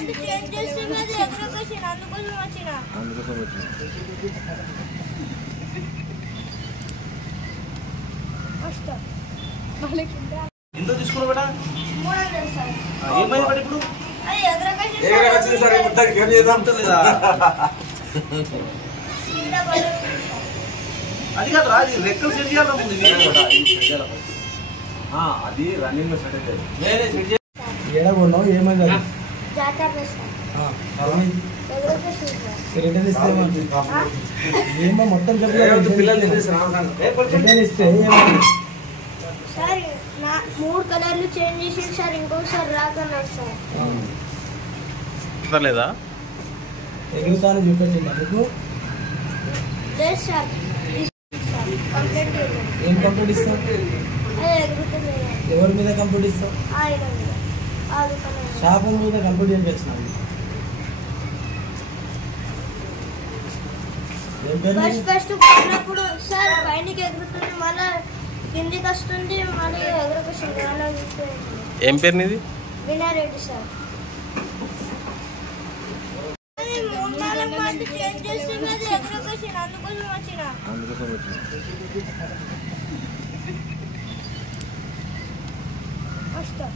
మంది చేంజ్ చేస్తే అది ఎదురుకొచ్చిన అందుకోసం వచ్చిన వస్తా ఎంత తీసుకున్నావు బేటా 300 సార్ ఏమైంది బేట ఇప్పుడు అది ఎదురుకొచ్చింది సార్ మొత్తం గేమ్ చేద్దాం అది కాదు అది రెక్కలు సెట్ చేయాలి ముందు అది రన్నింగ్ లో సెట్ అవుతుంది నేనే సెట్ చేయాలి ఏడగొన్నావు ఏమైంది అది జాతర సార్ రిటర్న్ ఇస్తే ఏమో మొత్తం పిల్లలు రిటర్న్ ఇస్తే సార్ నా 3 కలర్లు చేంజ్ చేసి సార్ ఇంకొకసారి రాకన్నారు సార్ లేదా ఎగురుతాను చూపెట్టింది అందుకు లేదు సార్ కంప్లైంట్ ఏం కంప్లీట్ ఇస్తావు అదే ఎగురుతుంది ఎవరి మీద కంప్లీట్ ఇస్తావు ఆయన మీద ఆ దుకాణం షాప్ మీద కంప్లీట్ ఏం చేసినావు ఏం పేరు ఫస్ట్ ఫస్ట్ పోయినప్పుడు సార్ పైనకి ఎగురుతుంది మళ్ళీ కిందికి వస్తుంది మళ్ళీ ఎగురుకొస్తుంది అలా చూస్తుంది ఏం పేరు నీది వినారెడ్డి సార్ 3-4 మంది చేంజ్ చేస్తే అది ఎగురుకొచ్చిన అందుకోసం వచ్చిన వస్తా